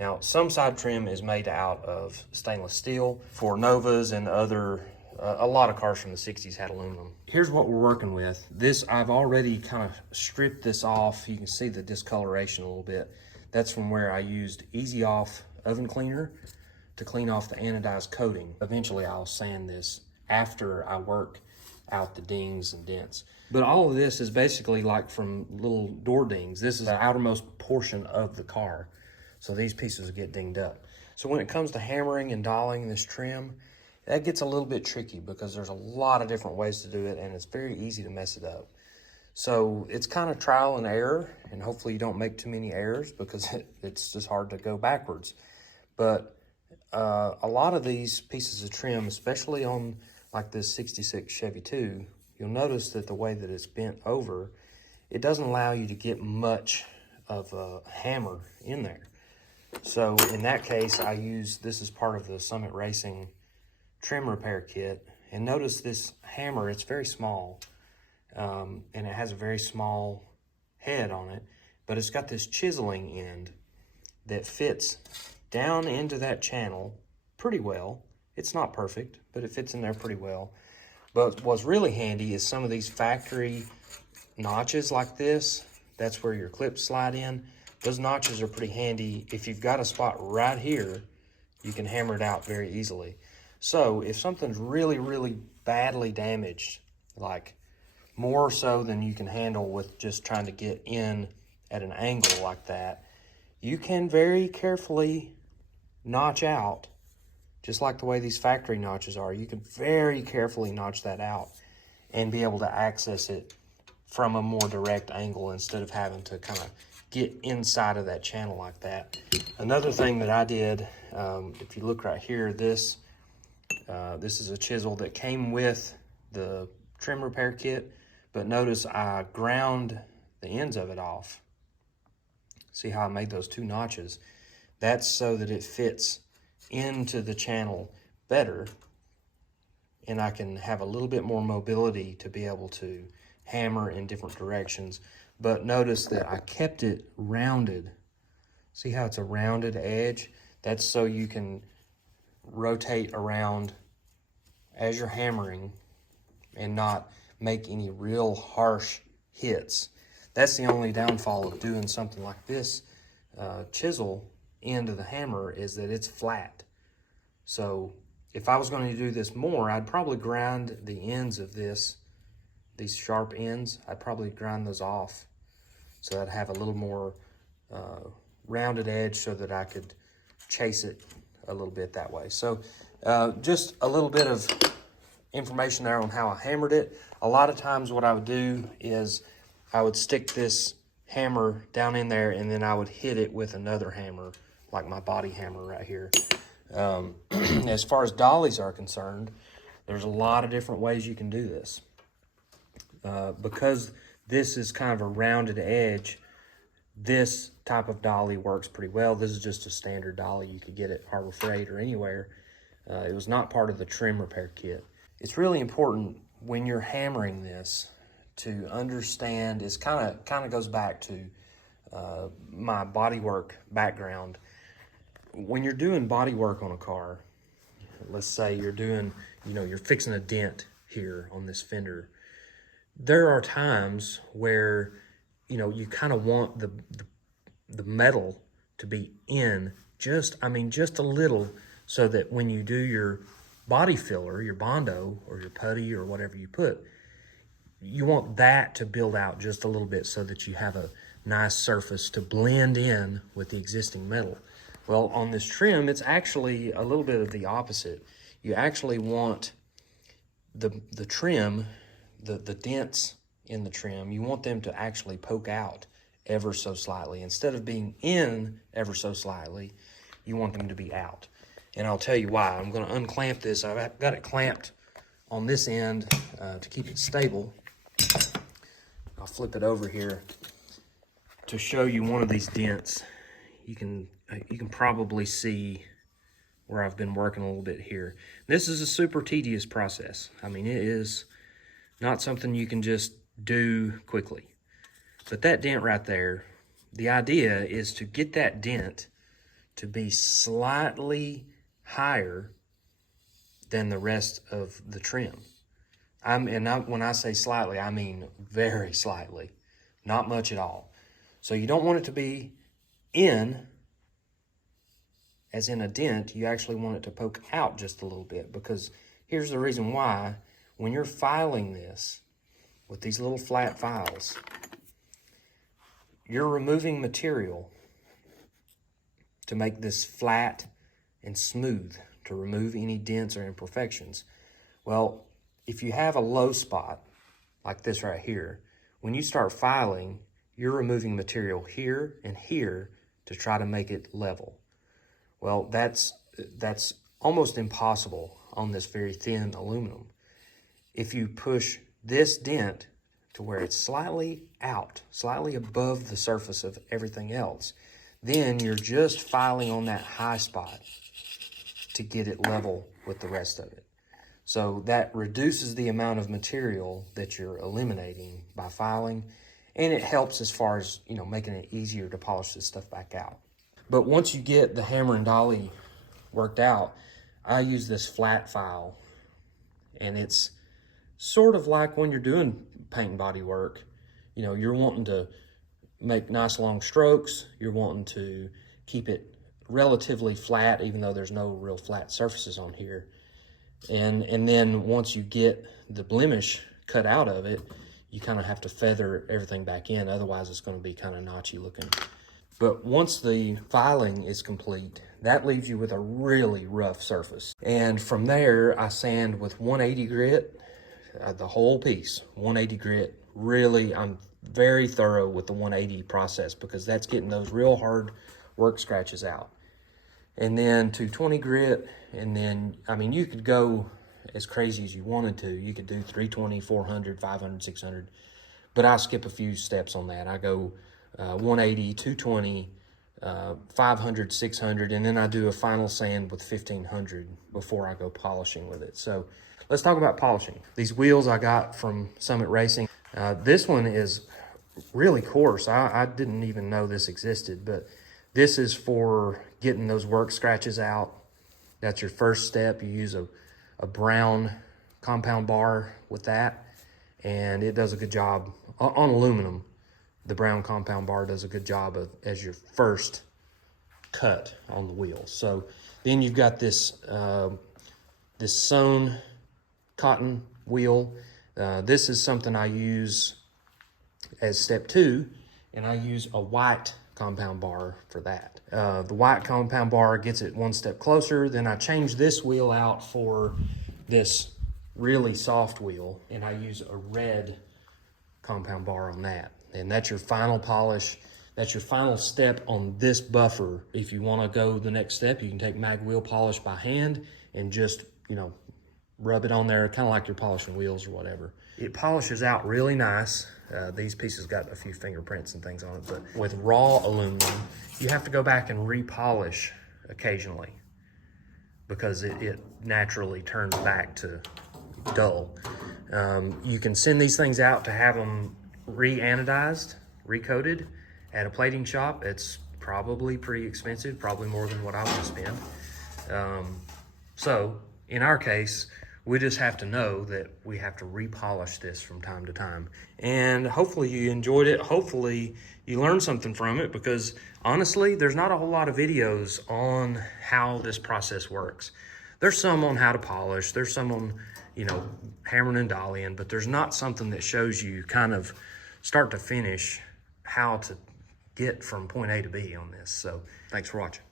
Now, some side trim is made out of stainless steel. For Novas and other, a lot of cars from the 60s had aluminum. Here's what we're working with. This, I've already kind of stripped this off. You can see the discoloration a little bit. That's from where I used Easy Off oven cleaner to clean off the anodized coating. Eventually, I'll sand this after I work out the dings and dents. But all of this is basically like from little door dings. This is the outermost portion of the car. So these pieces get dinged up. So when it comes to hammering and doling this trim, that gets a little bit tricky because there's a lot of different ways to do it and it's very easy to mess it up. So it's kind of trial and error, and hopefully you don't make too many errors because it's just hard to go backwards. But a lot of these pieces of trim, especially on like this 66 Chevy 2, you'll notice that the way that it's bent over, it doesn't allow you to get much of a hammer in there. So in that case, I use, this is part of the Summit Racing trim repair kit. And notice this hammer, it's very small, and it has a very small head on it, but it's got this chiseling end that fits down into that channel pretty well. It's not perfect, but it fits in there pretty well. But what's really handy is some of these factory notches like this. That's where your clips slide in. Those notches are pretty handy. If you've got a spot right here, you can hammer it out very easily. So if something's really, really badly damaged, like more so than you can handle with just trying to get in at an angle like that, you can very carefully notch out, just like the way these factory notches are. You can very carefully notch that out and be able to access it from a more direct angle instead of having to kind of get inside of that channel like that. Another thing that I did, if you look right here, this is a chisel that came with the trim repair kit, but notice I ground the ends of it off. See how I made those two notches? That's so that it fits into the channel better, and I can have a little bit more mobility to be able to hammer in different directions. But notice that I kept it rounded. See how it's a rounded edge? That's so you can rotate around as you're hammering and not make any real harsh hits. That's the only downfall of doing something like this chisel end of the hammer, is that it's flat. So if I was going to do this more, I'd probably grind the ends of this, these sharp ends, I'd probably grind those off so I'd have a little more rounded edge so that I could chase it a little bit that way. So just a little bit of information there on how I hammered it. A lot of times what I would do is I would stick this hammer down in there and then I would hit it with another hammer, like my body hammer right here. As far as dollies are concerned, there's a lot of different ways you can do this. Because this is kind of a rounded edge, this type of dolly works pretty well. This is just a standard dolly you could get at Harbor Freight or anywhere. It was not part of the trim repair kit. It's really important when you're hammering this to understand, it's kind of goes back to my bodywork background. When you're doing body work on a car, let's say you're doing, you're fixing a dent here on this fender. There are times where, you kind of want the metal to be in just a little, so that when you do your body filler, your Bondo or your putty or whatever you put, you want that to build out just a little bit so that you have a nice surface to blend in with the existing metal. Well, on this trim, it's actually a little bit of the opposite. You actually want the trim, the dents in the trim, you want them to actually poke out ever so slightly. Instead of being in ever so slightly, you want them to be out. And I'll tell you why. I'm going to unclamp this. I've got it clamped on this end to keep it stable. I'll flip it over here to show you one of these dents. You can probably see where I've been working a little bit here. This is a super tedious process. It is not something you can just do quickly. But that dent right there, the idea is to get that dent to be slightly higher than the rest of the trim. When I say slightly, I mean very slightly, not much at all. So you don't want it to be in, as in a dent. You actually want it to poke out just a little bit, because here's the reason why. When you're filing this with these little flat files, you're removing material to make this flat and smooth, to remove any dents or imperfections. Well, if you have a low spot, like this right here, when you start filing, you're removing material here and here to try to make it level. Well, that's almost impossible on this very thin aluminum. If you push this dent to where it's slightly out, slightly above the surface of everything else, then you're just filing on that high spot to get it level with the rest of it. So that reduces the amount of material that you're eliminating by filing, and it helps as far as, you know, making it easier to polish this stuff back out. But once you get the hammer and dolly worked out, I use this flat file, and it's sort of like when you're doing paint and body work. You know, you're wanting to make nice long strokes, you're wanting to keep it relatively flat, even though there's no real flat surfaces on here. And then once you get the blemish cut out of it, you kind of have to feather everything back in, otherwise it's going to be kind of notchy looking. But once the filing is complete, that leaves you with a really rough surface. And from there, I sand with 180 grit, the whole piece, 180 grit. Really, I'm very thorough with the 180 process, because that's getting those real hard work scratches out. And then 220 grit, and then, I mean, you could go as crazy as you wanted to. You could do 320, 400, 500, 600, but I skip a few steps on that. I go 180, 220, 500, 600, and then I do a final sand with 1500 before I go polishing with it. So let's talk about polishing. These wheels I got from Summit Racing. This one is really coarse. I didn't even know this existed, but this is for getting those work scratches out. That's your first step. You use a brown compound bar with that, and it does a good job on aluminum. The brown compound bar does a good job as your first cut on the wheel. So then you've got this this sewn cotton wheel. This is something I use as step 2, and I use a white compound bar for that. The white compound bar gets it one step closer. Then I change this wheel out for this really soft wheel, and I use a red compound bar on that. And that's your final polish. That's your final step on this buffer. If you want to go the next step, you can take mag wheel polish by hand and just, you know, rub it on there, kind of like you're polishing wheels or whatever. It polishes out really nice. These pieces got a few fingerprints and things on it, but with raw aluminum, you have to go back and repolish occasionally, because it naturally turns back to dull. You can send these things out to have them re-anodized, recoated at a plating shop. It's probably pretty expensive, probably more than what I would spend. So in our case, we just have to know that we have to repolish this from time to time. And hopefully you enjoyed it. Hopefully you learned something from it, because honestly, there's not a whole lot of videos on how this process works. There's some on how to polish. There's some on, you know, hammering and dollying, but there's not something that shows you kind of start to finish how to get from point A to B on this. So thanks for watching.